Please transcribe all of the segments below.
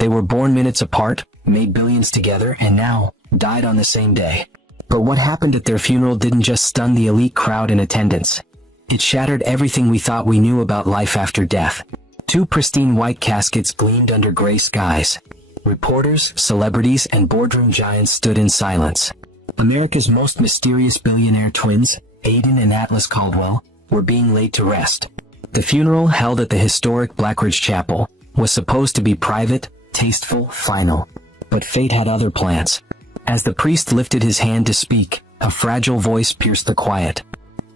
They were born minutes apart, made billions together, and now died on the same day. But what happened at their funeral didn't just stun the elite crowd in attendance. It shattered everything we thought we knew about life after death. Two pristine white caskets gleamed under gray skies. Reporters, celebrities, and boardroom giants stood in silence. America's most mysterious billionaire twins, Aiden and Atlas Caldwell, were being laid to rest. The funeral, held at the historic Blackridge Chapel, was supposed to be private, tasteful, final. But fate had other plans. As the priest lifted his hand to speak, a fragile voice pierced the quiet.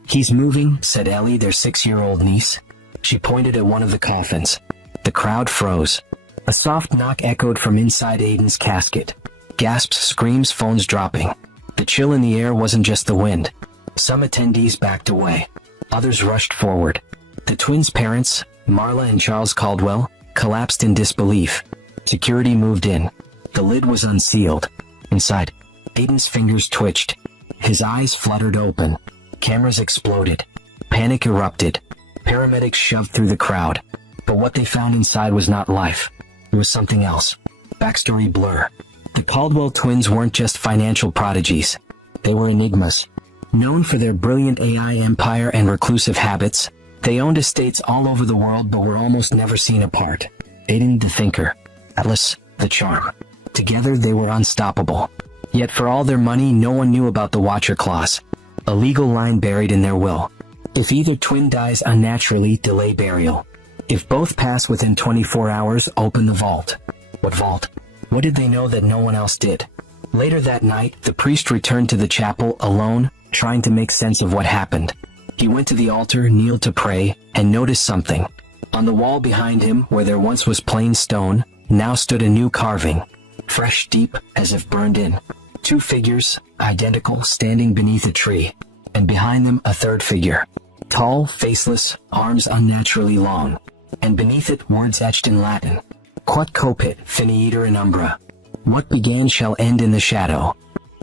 "He's moving," said Ellie, their 6-year-old niece. She pointed at one of the coffins. The crowd froze. A soft knock echoed from inside Aiden's casket. Gasps, screams, phones dropping. The chill in the air wasn't just the wind. Some attendees backed away. Others rushed forward. The twins' parents, Marla and Charles Caldwell, collapsed in disbelief. Security moved in. The lid was unsealed. Inside, Aiden's fingers twitched. His eyes fluttered open. Cameras exploded. Panic erupted. Paramedics shoved through the crowd. But what they found inside was not life. It was something else. Backstory blur. The Caldwell twins weren't just financial prodigies. They were enigmas. Known for their brilliant AI empire and reclusive habits, they owned estates all over the world but were almost never seen apart. Aiden the thinker, Atlas the charm. Together they were unstoppable. Yet for all their money, no one knew about the Watcher Clause, a legal line buried in their will. If either twin dies unnaturally, delay burial. If both pass within 24 hours, open the vault. What vault? What did they know that no one else did? Later that night, the priest returned to the chapel alone, trying to make sense of what happened. He went to the altar, kneeled to pray, and noticed something. On the wall behind him, where there once was plain stone, now stood a new carving. Fresh, deep, as if burned in. Two figures, identical, standing beneath a tree. And behind them, a third figure. Tall, faceless, arms unnaturally long. And beneath it, words etched in Latin. Quod copit, finiter in umbra. What began shall end in the shadow.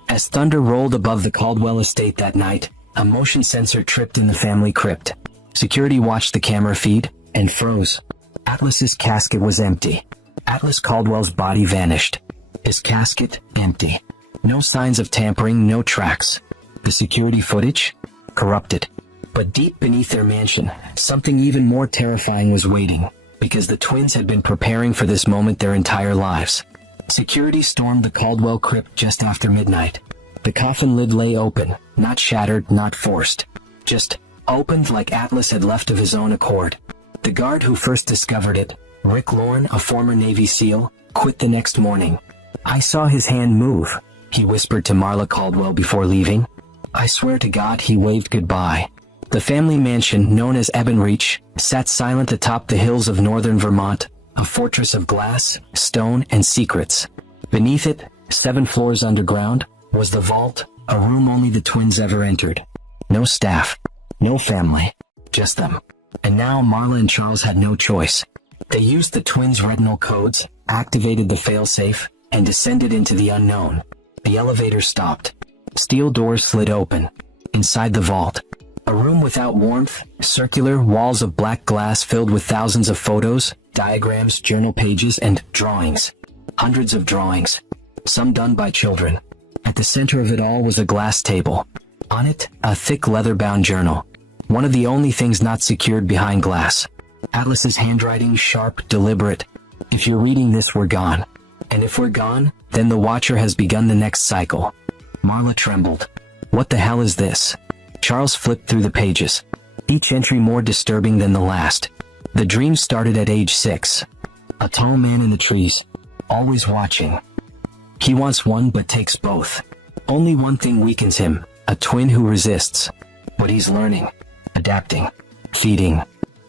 As thunder rolled above the Caldwell estate that night, a motion sensor tripped in the family crypt. Security watched the camera feed, and froze. Atlas's casket was empty. Atlas Caldwell's body vanished. His casket, empty. No signs of tampering, no tracks. The security footage? Corrupted. But deep beneath their mansion, something even more terrifying was waiting, because the twins had been preparing for this moment their entire lives. Security stormed the Caldwell crypt just after midnight. The coffin lid lay open, not shattered, not forced. Just opened like Atlas had left of his own accord. The guard who first discovered it, Rick Lorne, a former Navy SEAL, quit the next morning. "I saw his hand move," he whispered to Marla Caldwell before leaving. "I swear to God," he waved goodbye. The family mansion, known as Ebonreach, sat silent atop the hills of northern Vermont, a fortress of glass, stone, and secrets. Beneath it, 7 floors underground, was the vault, a room only the twins ever entered. No staff, no family, just them. And now Marla and Charles had no choice. They used the twins' retinal codes, activated the failsafe, and descended into the unknown. The elevator stopped. Steel doors slid open. Inside the vault, a room without warmth, circular walls of black glass filled with thousands of photos, diagrams, journal pages, and drawings. Hundreds of drawings, some done by children. At the center of it all was a glass table. On it, a thick leather-bound journal. One of the only things not secured behind glass. Atlas's handwriting, sharp, deliberate. "If you're reading this, we're gone. And if we're gone, then the Watcher has begun the next cycle." Marla trembled. "What the hell is this?" Charles flipped through the pages, each entry more disturbing than the last. The dream started at age 6. A tall man in the trees, always watching. He wants one but takes both. Only one thing weakens him, a twin who resists. But he's learning, adapting, feeding.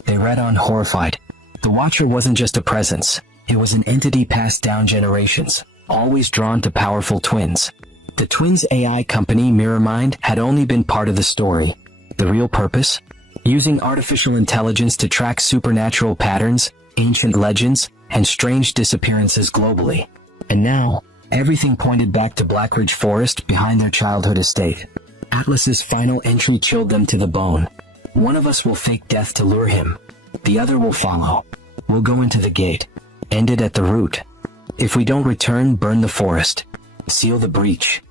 They read on, horrified. The Watcher wasn't just a presence. It was an entity passed down generations, always drawn to powerful twins. The twins' AI company, Mirrormind, had only been part of the story. The real purpose? Using artificial intelligence to track supernatural patterns, ancient legends, and strange disappearances globally. And now, everything pointed back to Blackridge Forest behind their childhood estate. Atlas's final entry chilled them to the bone. "One of us will fake death to lure him. The other will follow. We'll go into the gate. End it at the root." If we don't return, burn the forest, seal the breach,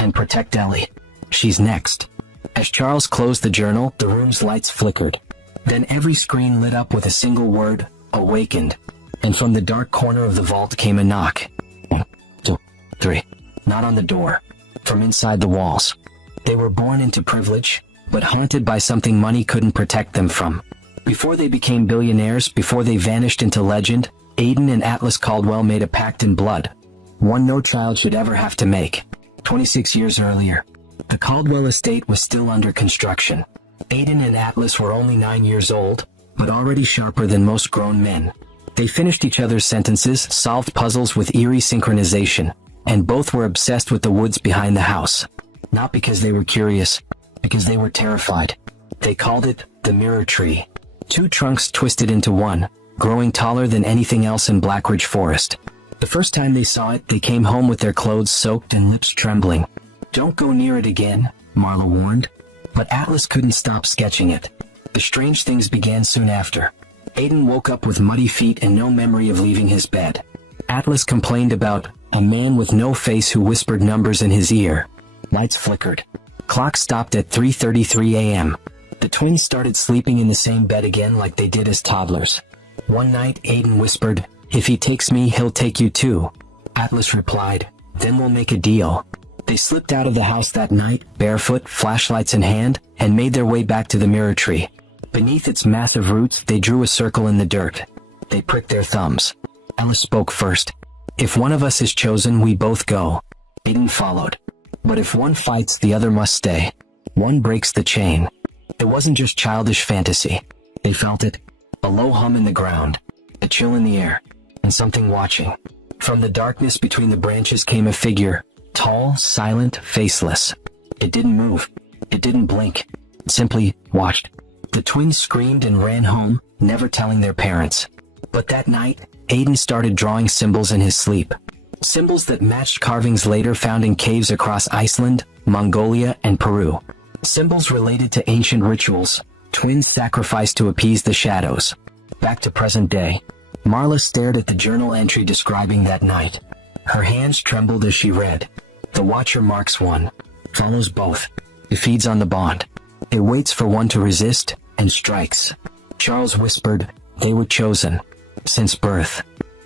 and protect Ellie. She's next. As Charles closed the journal, the room's lights flickered. Then every screen lit up with a single word, awakened. And from the dark corner of the vault came a knock. 1, 2, 3. Not on the door. From inside the walls. They were born into privilege, but haunted by something money couldn't protect them from. Before they became billionaires, before they vanished into legend, Aiden and Atlas Caldwell made a pact in blood. One no child should ever have to make. 26 years earlier, the Caldwell estate was still under construction. Aiden and Atlas were only 9 years old, but already sharper than most grown men. They finished each other's sentences, solved puzzles with eerie synchronization, and both were obsessed with the woods behind the house. Not because they were curious, because they were terrified. They called it the Mirror Tree. 2 trunks twisted into one, growing taller than anything else in Blackridge Forest. The first time they saw it, they came home with their clothes soaked and lips trembling. "Don't go near it again," Marla warned. But Atlas couldn't stop sketching it. The strange things began soon after. Aiden woke up with muddy feet and no memory of leaving his bed. Atlas complained about a man with no face who whispered numbers in his ear. Lights flickered. Clock stopped at 3:33 a.m. The twins started sleeping in the same bed again like they did as toddlers. One night, Aiden whispered, "If he takes me, he'll take you too." Atlas replied, "Then we'll make a deal." They slipped out of the house that night, barefoot, flashlights in hand, and made their way back to the Mirror Tree. Beneath its massive roots, they drew a circle in the dirt. They pricked their thumbs. Alice spoke first. "If one of us is chosen, we both go." Aiden followed. "But if one fights, the other must stay. One breaks the chain." It wasn't just childish fantasy. They felt it. A low hum in the ground, a chill in the air, and something watching. From the darkness between the branches came a figure, tall, silent, faceless. It didn't move. It didn't blink. It simply watched. The twins screamed and ran home, never telling their parents. But that night, Aiden started drawing symbols in his sleep. Symbols that matched carvings later found in caves across Iceland, Mongolia, and Peru. Symbols related to ancient rituals, twins sacrificed to appease the shadows. Back to present day. Marla stared at the journal entry describing that night. Her hands trembled as she read. "The Watcher marks one, follows both. It feeds on the bond. It waits for one to resist, and strikes." Charles whispered, "They were chosen. Since birth."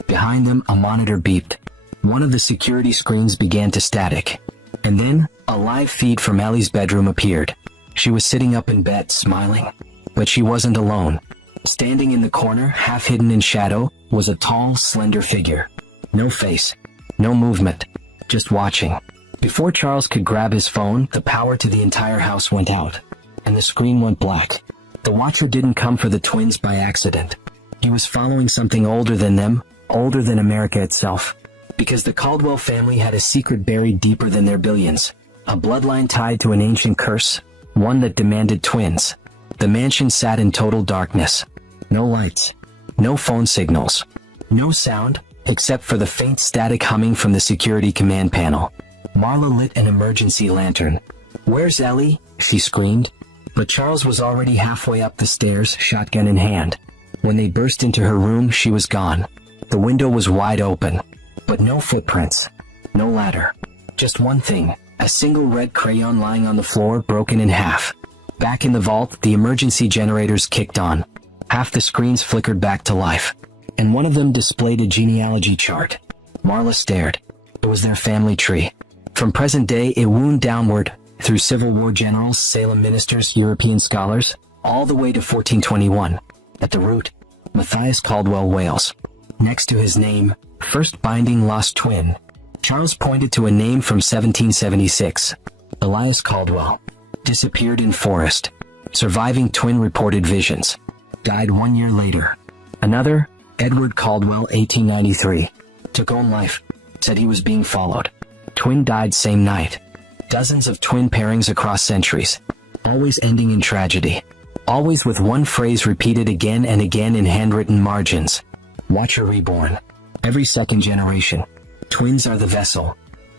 Behind them, a monitor beeped. One of the security screens began to static. And then, a live feed from Ellie's bedroom appeared. She was sitting up in bed, smiling. But she wasn't alone. Standing in the corner, half hidden in shadow, was a tall, slender figure. No face. No movement. Just watching. Before Charles could grab his phone, the power to the entire house went out. And the screen went black. The Watcher didn't come for the twins by accident. He was following something older than them, older than America itself. Because the Caldwell family had a secret buried deeper than their billions. A bloodline tied to an ancient curse, one that demanded twins. The mansion sat in total darkness. No lights. No phone signals. No sound, except for the faint static humming from the security command panel. Marla lit an emergency lantern. "Where's Ellie?" she screamed. But Charles was already halfway up the stairs, shotgun in hand. When they burst into her room, she was gone. The window was wide open. But no footprints. No ladder. Just one thing. A single red crayon lying on the floor, broken in half. Back in the vault, the emergency generators kicked on. Half the screens flickered back to life. And one of them displayed a genealogy chart. Marla stared. It was their family tree. From present day, it wound downward, through Civil War generals, Salem ministers, European scholars, all the way to 1421. At the root, Matthias Caldwell Wales. Next to his name, first binding lost twin. Charles pointed to a name from 1776. Elias Caldwell. Disappeared in forest. Surviving twin reported visions. Died 1 year later. Another, Edward Caldwell, 1893. Took own life. Said he was being followed. Twin died same night. Dozens of twin pairings across centuries. Always ending in tragedy. Always with one phrase repeated again and again in handwritten margins. Watcher reborn. Every second generation. Twins are the vessel.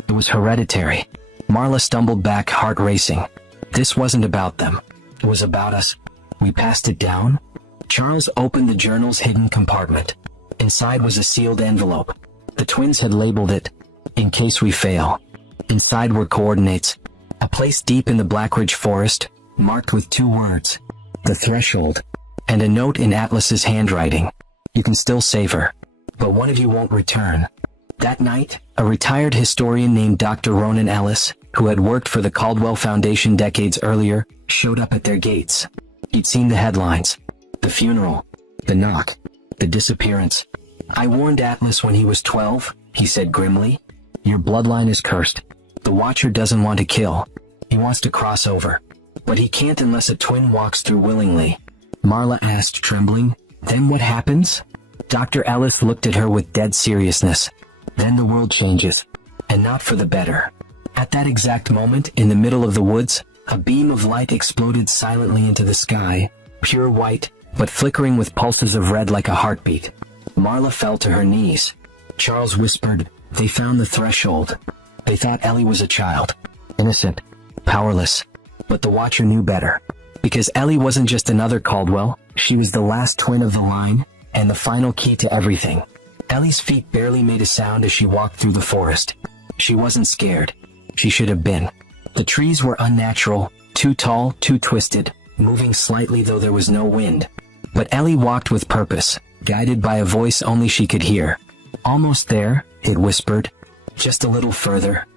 It was hereditary. Marla stumbled back, heart racing. This wasn't about them. It was about us. We passed it down. Charles opened the journal's hidden compartment. Inside was a sealed envelope. The twins had labeled it, "In case we fail." Inside were coordinates. A place deep in the Blackridge forest, marked with 2 words, "The Threshold," and a note in Atlas's handwriting. "You can still save her, but one of you won't return." That night, a retired historian named Dr. Ronan Ellis, who had worked for the Caldwell Foundation decades earlier, showed up at their gates. He'd seen the headlines, the funeral, the knock, the disappearance. "I warned Atlas when he was 12, he said grimly. "Your bloodline is cursed. The Watcher doesn't want to kill. He wants to cross over. But he can't unless a twin walks through willingly." Marla asked, trembling, "Then what happens?" Dr. Ellis looked at her with dead seriousness. "Then the world changes, and not for the better." At that exact moment, in the middle of the woods, a beam of light exploded silently into the sky, pure white, but flickering with pulses of red like a heartbeat. Marla fell to her knees. Charles whispered, "They found the threshold." They thought Ellie was a child. Innocent. Powerless. But the Watcher knew better. Because Ellie wasn't just another Caldwell, she was the last twin of the line, and the final key to everything. Ellie's feet barely made a sound as she walked through the forest. She wasn't scared. She should have been. The trees were unnatural, too tall, too twisted, moving slightly though there was no wind. But Ellie walked with purpose, guided by a voice only she could hear. "Almost there," it whispered. "Just a little further."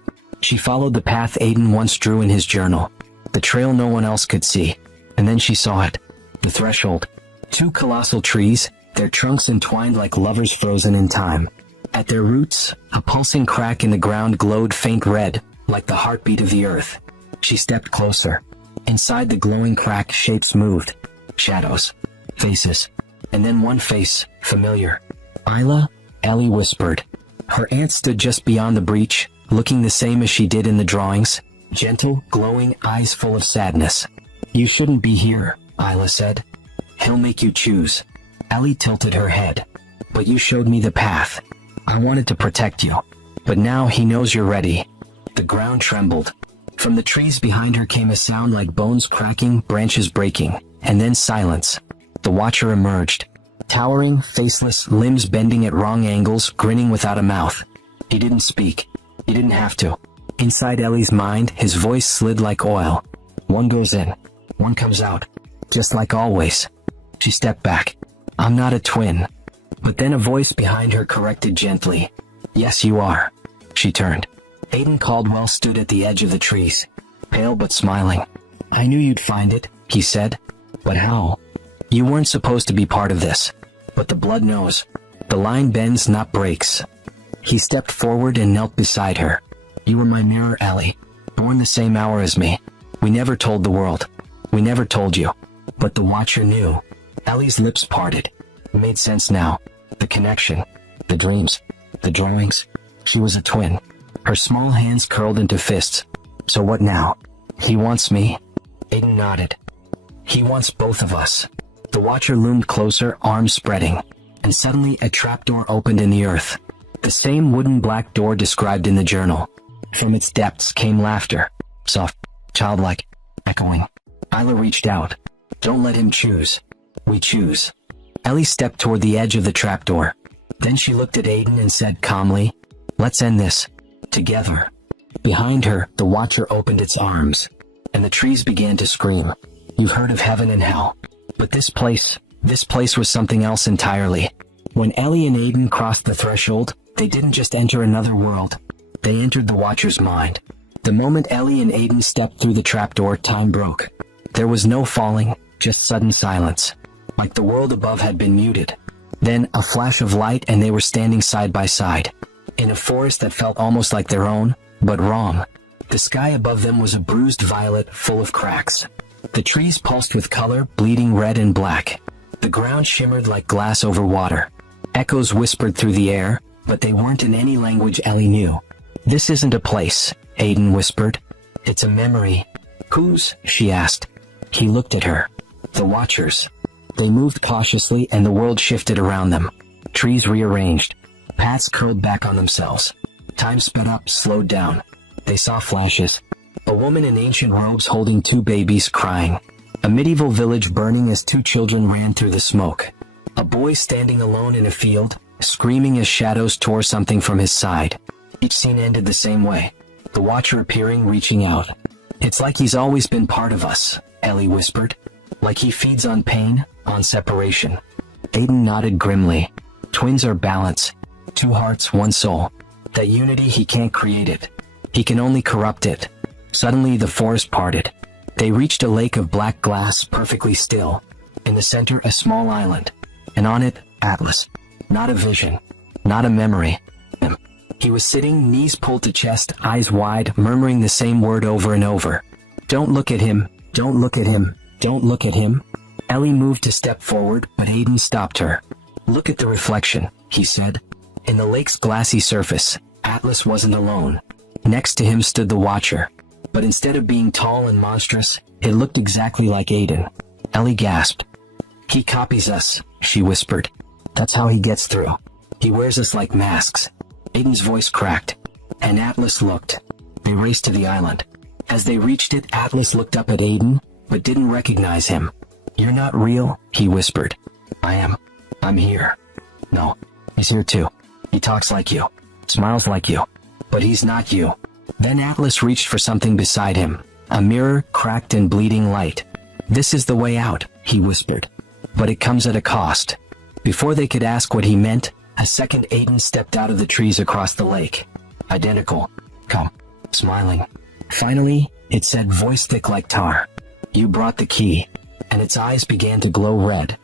She followed the path Aiden once drew in his journal. The trail no one else could see. And then she saw it. The threshold. 2 colossal trees, their trunks entwined like lovers frozen in time. At their roots, a pulsing crack in the ground glowed faint red, like the heartbeat of the earth. She stepped closer. Inside the glowing crack, shapes moved. Shadows. Faces. And then one face, familiar. "Isla?" Ellie whispered. Her aunt stood just beyond the breach, looking the same as she did in the drawings. Gentle, glowing eyes full of sadness. "You shouldn't be here," Isla said. "He'll make you choose." Ellie tilted her head. "But you showed me the path. I wanted to protect you. But now he knows you're ready." The ground trembled. From the trees behind her came a sound like bones cracking, branches breaking, and then silence. The Watcher emerged. Towering, faceless, limbs bending at wrong angles, grinning without a mouth. He didn't speak. He didn't have to. Inside Ellie's mind, his voice slid like oil. "One goes in. One comes out. Just like always." She stepped back. "I'm not a twin." But then a voice behind her corrected gently. "Yes, you are." She turned. Aiden Caldwell stood at the edge of the trees, pale but smiling. "I knew you'd find it," he said. "But how? You weren't supposed to be part of this. But the blood knows. The line bends, not breaks." He stepped forward and knelt beside her. "You were my mirror, Ellie. Born the same hour as me. We never told the world. We never told you. But the Watcher knew." Ellie's lips parted. It made sense now. The connection. The dreams. The drawings. She was a twin. Her small hands curled into fists. "So what now? He wants me?" Aiden nodded. "He wants both of us." The Watcher loomed closer, arms spreading. And suddenly a trapdoor opened in the earth. The same wooden black door described in the journal. From its depths came laughter. Soft, childlike, echoing. Isla reached out. "Don't let him choose. We choose." Ellie stepped toward the edge of the trapdoor. Then she looked at Aiden and said calmly, "Let's end this. Together." Behind her, the Watcher opened its arms. And the trees began to scream. "You've heard of heaven and hell. But this place was something else entirely." When Ellie and Aiden crossed the threshold, they didn't just enter another world. They entered the Watcher's mind. The moment Ellie and Aiden stepped through the trapdoor, time broke. There was no falling, just sudden silence. Like the world above had been muted. Then, a flash of light and they were standing side by side. In a forest that felt almost like their own, but wrong. The sky above them was a bruised violet full of cracks. The trees pulsed with color, bleeding red and black. The ground shimmered like glass over water. Echoes whispered through the air, but they weren't in any language Ellie knew. "This isn't a place," Aiden whispered. "It's a memory." "Whose?" she asked. He looked at her. "The Watchers." They moved cautiously and the world shifted around them. Trees rearranged. Paths curled back on themselves. Time sped up, slowed down. They saw flashes. A woman in ancient robes holding 2 babies crying. A medieval village burning as 2 children ran through the smoke. A boy standing alone in a field, screaming as shadows tore something from his side. Each scene ended the same way. The Watcher appearing, reaching out. "It's like he's always been part of us," Ellie whispered. "Like he feeds on pain, on separation." Aiden nodded grimly. "Twins are balance. Two hearts, one soul. That unity, he can't create it. He can only corrupt it." Suddenly the forest parted. They reached a lake of black glass, perfectly still. In the center, a small island. And on it, Atlas. Not a vision. Not a memory. He was sitting, knees pulled to chest, eyes wide, murmuring the same word over and over. "Don't look at him. Don't look at him. Don't look at him." Ellie moved to step forward, but Aiden stopped her. "Look at the reflection," he said. In the lake's glassy surface, Atlas wasn't alone. Next to him stood the Watcher. But instead of being tall and monstrous, it looked exactly like Aiden. Ellie gasped. "He copies us," she whispered. "That's how he gets through. He wears us like masks." Aiden's voice cracked, and Atlas looked. They raced to the island. As they reached it, Atlas looked up at Aiden, but didn't recognize him. "You're not real," he whispered. "I am. I'm here." "No, he's here too. He talks like you, smiles like you, but he's not you." Then Atlas reached for something beside him, a mirror, cracked and bleeding light. "This is the way out," he whispered. "But it comes at a cost." Before they could ask what he meant, a second Aiden stepped out of the trees across the lake. Identical. Come. Smiling. Finally, it said, voice thick like tar, "You brought the key." And its eyes began to glow red.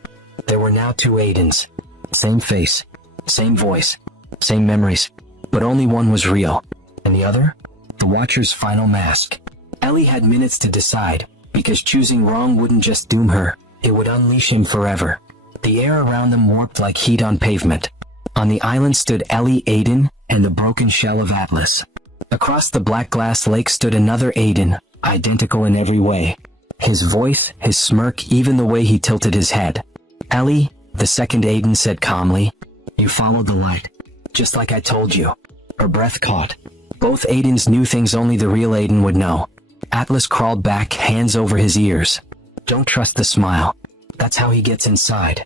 There were now two Aidens. Same face. Same voice. Same memories. But only one was real. And the other? The Watcher's final mask. Ellie had minutes to decide, because choosing wrong wouldn't just doom her, it would unleash him forever. The air around them warped like heat on pavement. On the island stood Ellie, Aiden, and the broken shell of Atlas. Across the black glass lake stood another Aiden, identical in every way. His voice, his smirk, even the way he tilted his head. "Ellie," the second Aiden said calmly, "you followed the light. Just like I told you." Her breath caught. Both Aidens knew things only the real Aiden would know. Atlas crawled back, hands over his ears. "Don't trust the smile. That's how he gets inside."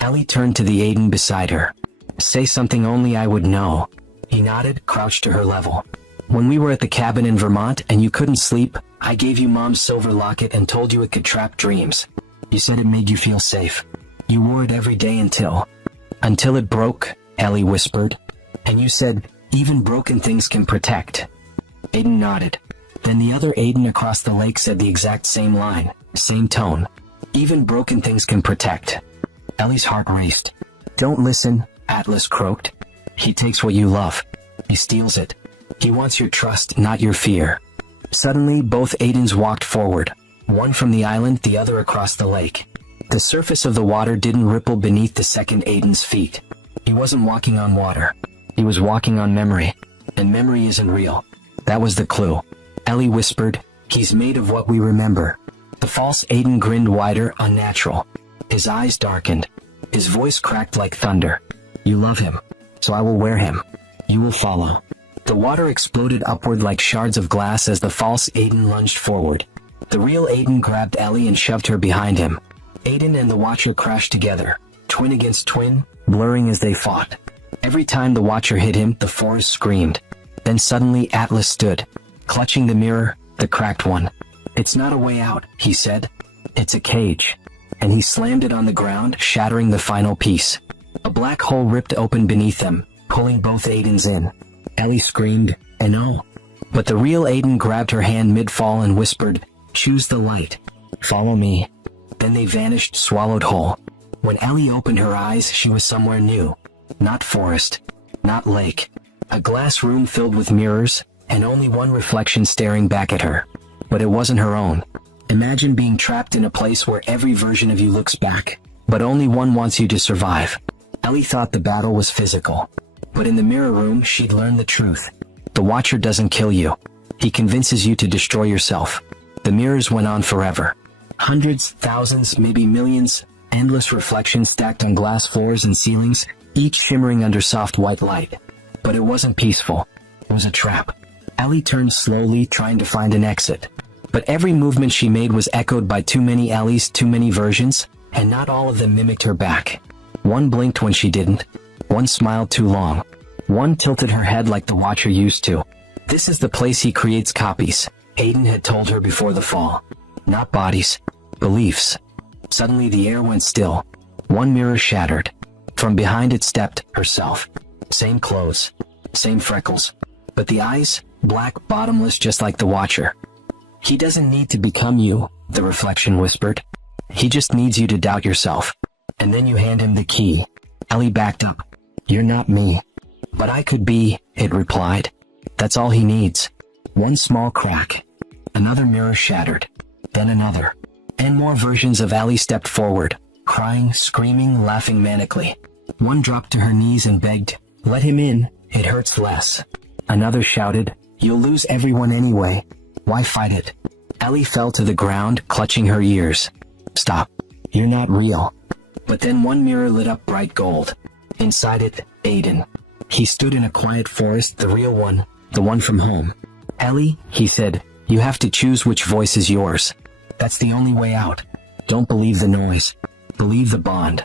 Ellie turned to the Aiden beside her. "Say something only I would know." He nodded, crouched to her level. "When we were at the cabin in Vermont and you couldn't sleep, I gave you Mom's silver locket and told you it could trap dreams. You said it made you feel safe. You wore it every day until it broke," Ellie whispered. "And you said, even broken things can protect." Aiden nodded. Then the other Aiden across the lake said the exact same line, same tone. "Even broken things can protect." Ellie's heart raced. "Don't listen," Atlas croaked. "He takes what you love. He steals it. He wants your trust, not your fear." Suddenly, both Aidens walked forward, one from the island, the other across the lake. The surface of the water didn't ripple beneath the second Aiden's feet. He wasn't walking on water. He was walking on memory. And memory isn't real. That was the clue. Ellie whispered, "He's made of what we remember." The false Aiden grinned wider, unnatural. His eyes darkened. His voice cracked like thunder. "You love him, so I will wear him. You will follow." The water exploded upward like shards of glass as the false Aiden lunged forward. The real Aiden grabbed Ellie and shoved her behind him. Aiden and the Watcher crashed together, twin against twin, blurring as they fought. Every time the Watcher hit him, the forest screamed. Then suddenly Atlas stood, clutching the mirror, the cracked one. "It's not a way out," he said. "It's a cage." And he slammed it on the ground, shattering the final piece. A black hole ripped open beneath them, pulling both Aidens in. Ellie screamed, and oh. But the real Aiden grabbed her hand mid-fall and whispered, "Choose the light. Follow me." Then they vanished, swallowed whole. When Ellie opened her eyes, she was somewhere new. Not forest. Not lake. A glass room filled with mirrors, and only one reflection staring back at her. But it wasn't her own. Imagine being trapped in a place where every version of you looks back, but only one wants you to survive. Ellie thought the battle was physical. But in the mirror room, she'd learned the truth. The Watcher doesn't kill you. He convinces you to destroy yourself. The mirrors went on forever. Hundreds, thousands, maybe millions, endless reflections stacked on glass floors and ceilings, each shimmering under soft white light. But it wasn't peaceful. It was a trap. Ellie turned slowly, trying to find an exit. But every movement she made was echoed by too many Ellies, too many versions, and not all of them mimicked her back. One blinked when she didn't. One smiled too long. One tilted her head like the Watcher used to. This is the place he creates copies, Aiden had told her before the fall. Not bodies, beliefs. Suddenly the air went still. One mirror shattered. From behind it stepped herself. Same clothes, same freckles. But the eyes, black, bottomless, just like the Watcher. He doesn't need to become you, the reflection whispered. He just needs you to doubt yourself. And then you hand him the key. Ellie backed up. You're not me. But I could be, it replied. That's all he needs. One small crack. Another mirror shattered. Then another. And more versions of Ellie stepped forward, crying, screaming, laughing manically. One dropped to her knees and begged, let him in, it hurts less. Another shouted, you'll lose everyone anyway. Why fight it? Ellie fell to the ground, clutching her ears. Stop. You're not real. But then one mirror lit up bright gold. Inside it, Aiden. He stood in a quiet forest, the real one, the one from home. Ellie, he said, you have to choose which voice is yours. That's the only way out. Don't believe the noise. Believe the bond.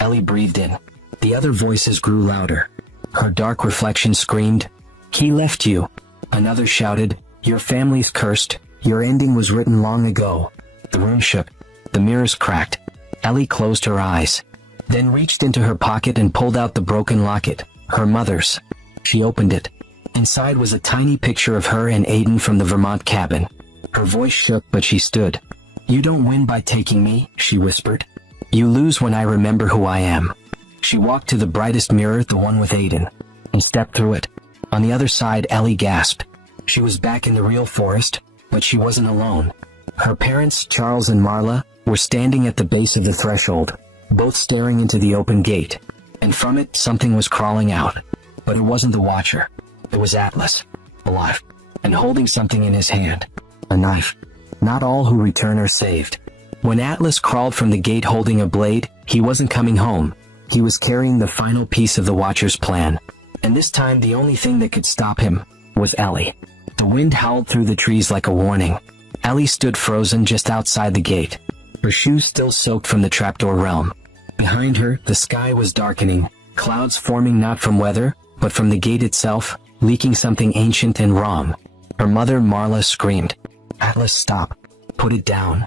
Ellie breathed in. The other voices grew louder. Her dark reflection screamed, he left you. Another shouted, your family's cursed. Your ending was written long ago. The room shook. The mirrors cracked. Ellie closed her eyes, then reached into her pocket and pulled out the broken locket, her mother's. She opened it. Inside was a tiny picture of her and Aiden from the Vermont cabin. Her voice shook, but she stood. You don't win by taking me, she whispered. You lose when I remember who I am. She walked to the brightest mirror, the one with Aiden, and stepped through it. On the other side, Ellie gasped. She was back in the real forest, but she wasn't alone. Her parents, Charles and Marla, were standing at the base of the threshold, both staring into the open gate. And from it, something was crawling out. But it wasn't the Watcher. It was Atlas, alive, and holding something in his hand. A knife. Not all who return are saved. When Atlas crawled from the gate holding a blade, he wasn't coming home. He was carrying the final piece of the Watcher's plan. And this time the only thing that could stop him was Ellie. The wind howled through the trees like a warning. Ellie stood frozen just outside the gate, her shoes still soaked from the trapdoor realm. Behind her, the sky was darkening, clouds forming not from weather, but from the gate itself, leaking something ancient and wrong. Her mother, Marla, screamed, Atlas, stop. Put it down.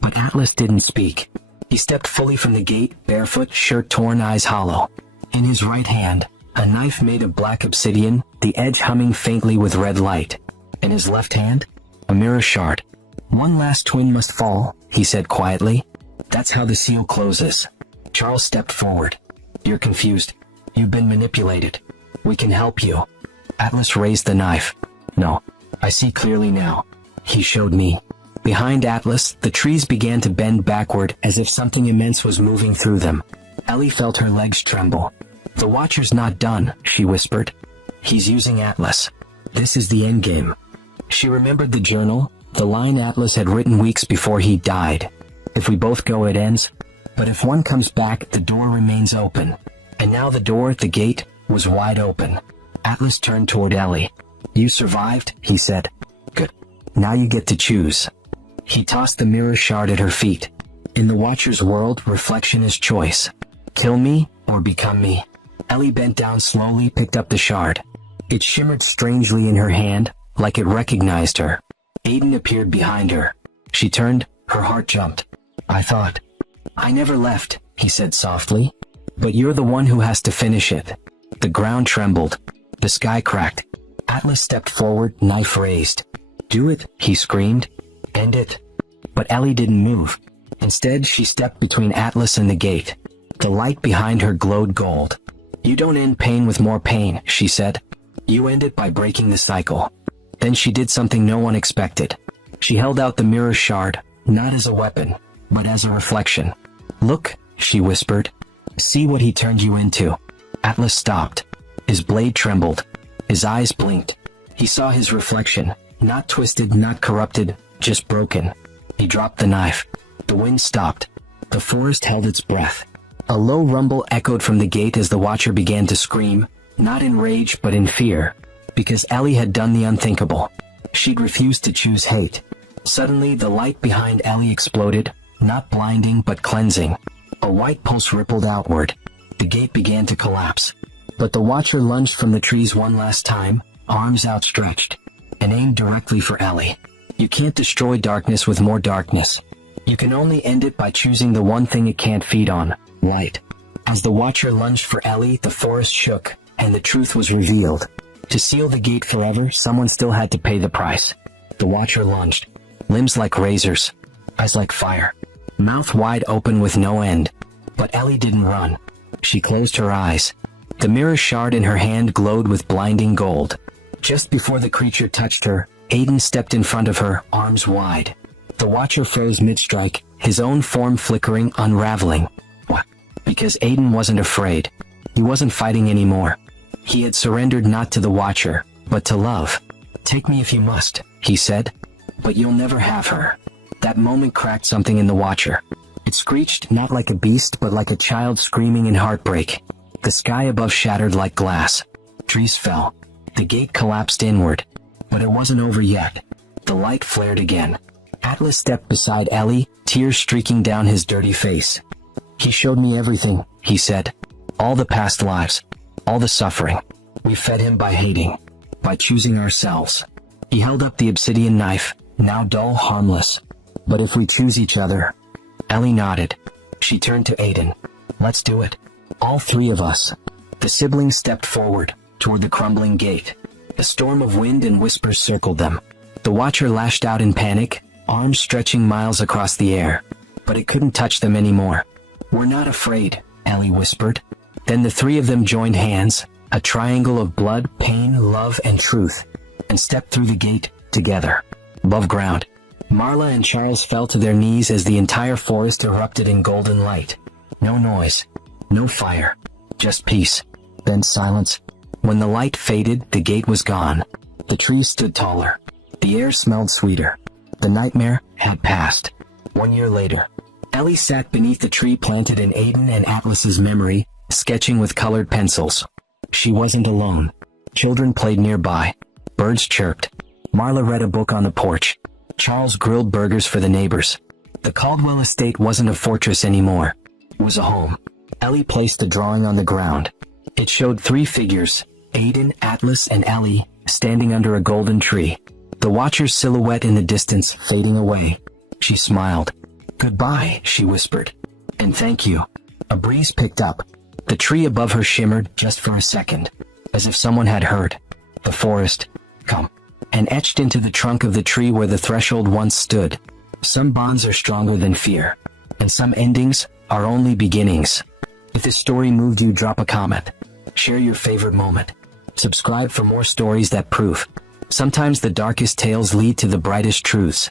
But Atlas didn't speak. He stepped fully from the gate, barefoot, shirt torn, eyes hollow. In his right hand, a knife made of black obsidian, the edge humming faintly with red light. In his left hand, a mirror shard. One last twin must fall, he said quietly. That's how the seal closes. Charles stepped forward. You're confused. You've been manipulated. We can help you. Atlas raised the knife. No, I see clearly now. He showed me. Behind Atlas, the trees began to bend backward as if something immense was moving through them. Ellie felt her legs tremble. The Watcher's not done, she whispered. He's using Atlas. This is the endgame. She remembered the journal, the line Atlas had written weeks before he died. If we both go, it ends. But if one comes back, the door remains open. And now the door at the gate was wide open. Atlas turned toward Ellie. You survived, he said. Good. Now you get to choose. He tossed the mirror shard at her feet. In the Watcher's world, reflection is choice. Kill me, or become me. Ellie bent down slowly, picked up the shard. It shimmered strangely in her hand, like it recognized her. Aiden appeared behind her. She turned, her heart jumped. I never left, he said softly. But you're the one who has to finish it. The ground trembled. The sky cracked. Atlas stepped forward, knife raised. Do it, he screamed. End it. But Ellie didn't move. Instead, she stepped between Atlas and the gate. The light behind her glowed gold. You don't end pain with more pain, she said. You end it by breaking the cycle. Then she did something no one expected. She held out the mirror shard, not as a weapon, but as a reflection. Look, she whispered. See what he turned you into. Atlas stopped. His blade trembled. His eyes blinked. He saw his reflection, not twisted, not corrupted, just broken. He dropped the knife. The wind stopped. The forest held its breath. A low rumble echoed from the gate as the Watcher began to scream, not in rage but in fear, because Ellie had done the unthinkable. She'd refused to choose hate. Suddenly, the light behind Ellie exploded, not blinding but cleansing. A white pulse rippled outward. The gate began to collapse. But the Watcher lunged from the trees one last time, arms outstretched, and aimed directly for Ellie. You can't destroy darkness with more darkness. You can only end it by choosing the one thing it can't feed on, light. As the Watcher lunged for Ellie, the forest shook, and the truth was revealed. To seal the gate forever, someone still had to pay the price. The Watcher lunged, limbs like razors, eyes like fire, mouth wide open with no end. But Ellie didn't run. She closed her eyes. The mirror shard in her hand glowed with blinding gold. Just before the creature touched her, Aiden stepped in front of her, arms wide. The Watcher froze mid-strike, his own form flickering, unraveling. What? Because Aiden wasn't afraid. He wasn't fighting anymore. He had surrendered not to the Watcher, but to love. "Take me if you must," he said. "But you'll never have her." That moment cracked something in the Watcher. It screeched, not like a beast, but like a child screaming in heartbreak. The sky above shattered like glass. Trees fell. The gate collapsed inward. But it wasn't over yet. The light flared again. Atlas stepped beside Ellie, tears streaking down his dirty face. "He showed me everything," he said. "All the past lives. All the suffering. We fed him by hating. By choosing ourselves." He held up the obsidian knife, now dull, harmless. "But if we choose each other..." Ellie nodded. She turned to Aiden. "Let's do it. All three of us." The siblings stepped forward, toward the crumbling gate. A storm of wind and whispers circled them. The Watcher lashed out in panic, arms stretching miles across the air. But it couldn't touch them anymore. "We're not afraid," Ellie whispered. Then the three of them joined hands, a triangle of blood, pain, love, and truth, and stepped through the gate, together. Above ground, Marla and Charles fell to their knees as the entire forest erupted in golden light. No noise, no fire, just peace, then silence. When the light faded, the gate was gone. The trees stood taller. The air smelled sweeter. The nightmare had passed. 1 year later, Ellie sat beneath the tree planted in Aiden and Atlas's memory, sketching with colored pencils. She wasn't alone. Children played nearby. Birds chirped. Marla read a book on the porch. Charles grilled burgers for the neighbors. The Caldwell estate wasn't a fortress anymore. It was a home. Ellie placed the drawing on the ground. It showed three figures, Aiden, Atlas, and Ellie, standing under a golden tree. The Watcher's silhouette in the distance, fading away. She smiled. "Goodbye," she whispered. "And thank you." A breeze picked up. The tree above her shimmered, just for a second, as if someone had heard. The forest, come, and etched into the trunk of the tree where the threshold once stood. Some bonds are stronger than fear, and some endings are only beginnings. If this story moved you, drop a comment. Share your favorite moment. Subscribe for more stories that prove sometimes the darkest tales lead to the brightest truths.